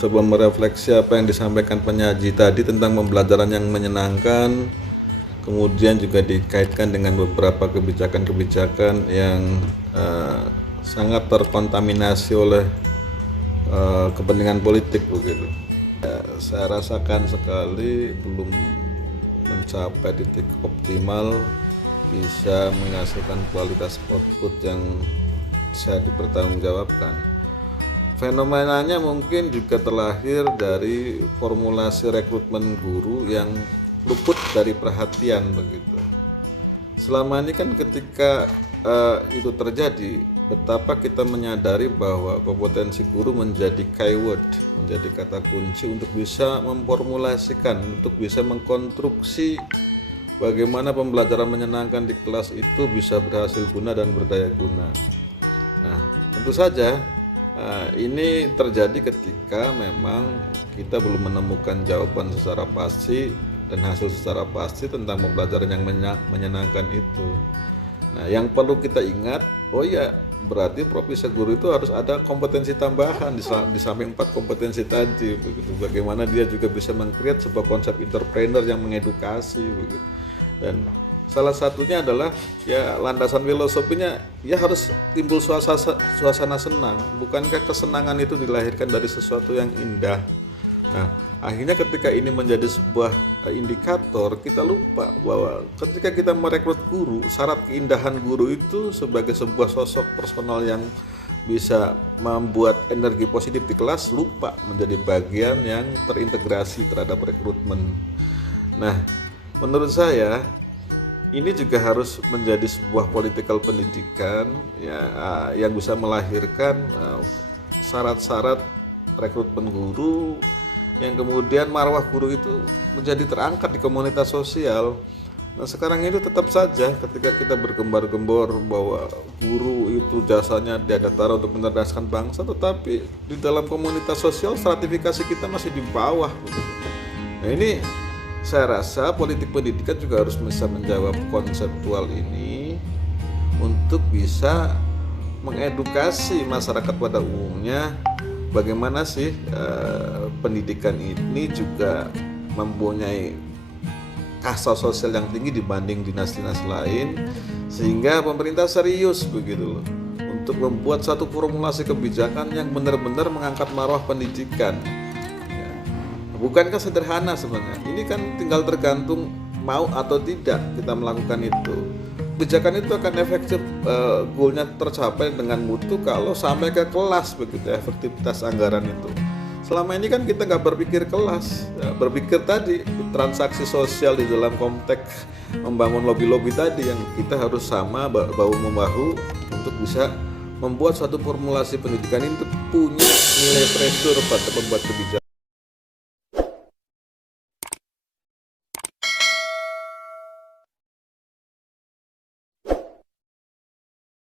mencoba merefleksi apa yang disampaikan penyaji tadi tentang pembelajaran yang menyenangkan, kemudian juga dikaitkan dengan beberapa kebijakan-kebijakan yang sangat terkontaminasi oleh kepentingan politik begitu. Saya rasakan sekali belum mencapai titik optimal bisa menghasilkan kualitas output yang bisa dipertanggungjawabkan. Fenomenanya mungkin juga terlahir dari formulasi rekrutmen guru yang luput dari perhatian begitu. Selama ini kan ketika itu terjadi, betapa kita menyadari bahwa kompetensi guru menjadi keyword, menjadi kata kunci untuk bisa memformulasikan, untuk bisa mengkonstruksi bagaimana pembelajaran menyenangkan di kelas itu bisa berhasil guna dan berdaya guna. Nah, tentu saja ini terjadi ketika memang kita belum menemukan jawaban secara pasti dan hasil secara pasti tentang pembelajaran yang menyenangkan itu. Nah, yang perlu kita ingat, oh ya, berarti profesi guru itu harus ada kompetensi tambahan di samping 4 kompetensi tadi begitu. Bagaimana dia juga bisa meng-create sebuah konsep entrepreneur yang mengedukasi begitu. Dan salah satunya adalah ya landasan filosofinya ya harus timbul suasana senang. Bukankah kesenangan itu dilahirkan dari sesuatu yang indah? Nah, akhirnya ketika ini menjadi sebuah indikator, kita lupa bahwa ketika kita merekrut guru, syarat keindahan guru itu sebagai sebuah sosok personal yang bisa membuat energi positif di kelas lupa menjadi bagian yang terintegrasi terhadap rekrutmen. Nah, menurut saya ini juga harus menjadi sebuah politikal pendidikan ya, yang bisa melahirkan syarat-syarat rekrutmen guru yang kemudian marwah guru itu menjadi terangkat di komunitas sosial. Nah, sekarang ini tetap saja ketika kita bergembar-gembor bahwa guru itu jasanya tiada tara untuk mencerdaskan bangsa, tetapi di dalam komunitas sosial stratifikasi kita masih di bawah. Nah, ini saya rasa politik pendidikan juga harus bisa menjawab konseptual ini untuk bisa mengedukasi masyarakat pada umumnya bagaimana sih pendidikan ini juga mempunyai kasta sosial yang tinggi dibanding dinas-dinas lain, sehingga pemerintah serius begitu loh untuk membuat satu formulasi kebijakan yang benar-benar mengangkat marwah pendidikan. Bukankah sederhana sebenarnya? Ini kan tinggal tergantung mau atau tidak kita melakukan itu. Kebijakan itu akan efektif, goalnya tercapai dengan mutu kalau sampai ke kelas begitu, efektivitas anggaran itu. Selama ini kan kita nggak berpikir kelas, ya, berpikir tadi transaksi sosial di dalam konteks membangun lobby-lobby tadi yang kita harus sama bahu membahu untuk bisa membuat suatu formulasi pendidikan itu punya nilai pressure pada pembuat kebijakan.